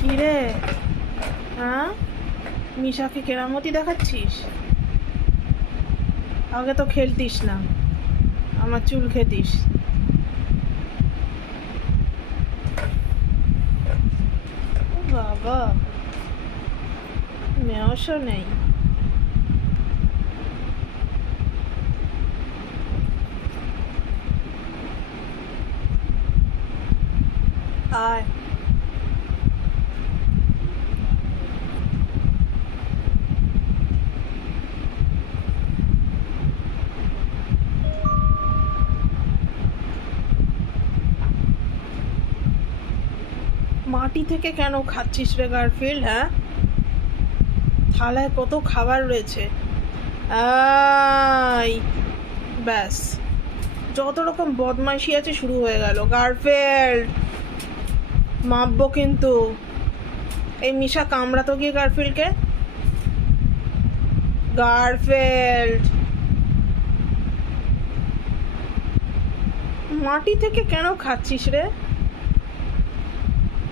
কি রে হ্যাঁ? মিশাকে কেরামতি দেখাচ্ছিস? আগে তো খেলতিস না। আমার চুল খেতিস। বাবা। মেয়সও নেই। আয়। মাটি থেকে কেন খাচ্ছিস রে গারফিল্ড হ্যাঁ? থালায় কত খাবার রয়েছে? ব্যাস। যত রকম বদমাইশি আছে শুরু হয়ে গেল। গারফিল্ড, মাপবো কিন্তু। এই মিশা কামড়া তো গিয়ে গারফিল্ডকে? গারফিল্ড। মাটি থেকে কেন খাচ্ছিস রে?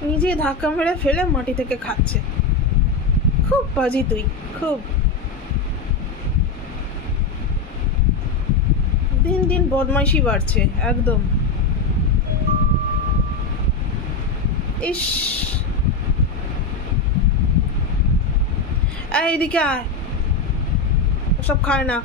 নিজে ধাক্কা মেরে ফেলে মাটি থেকে খাচ্ছে। খুব বাজি তুই, খুব। দিন দিন বদমাইশি বাড়ছে, একদম। ইস। এদিকে আয়। সব খায় না।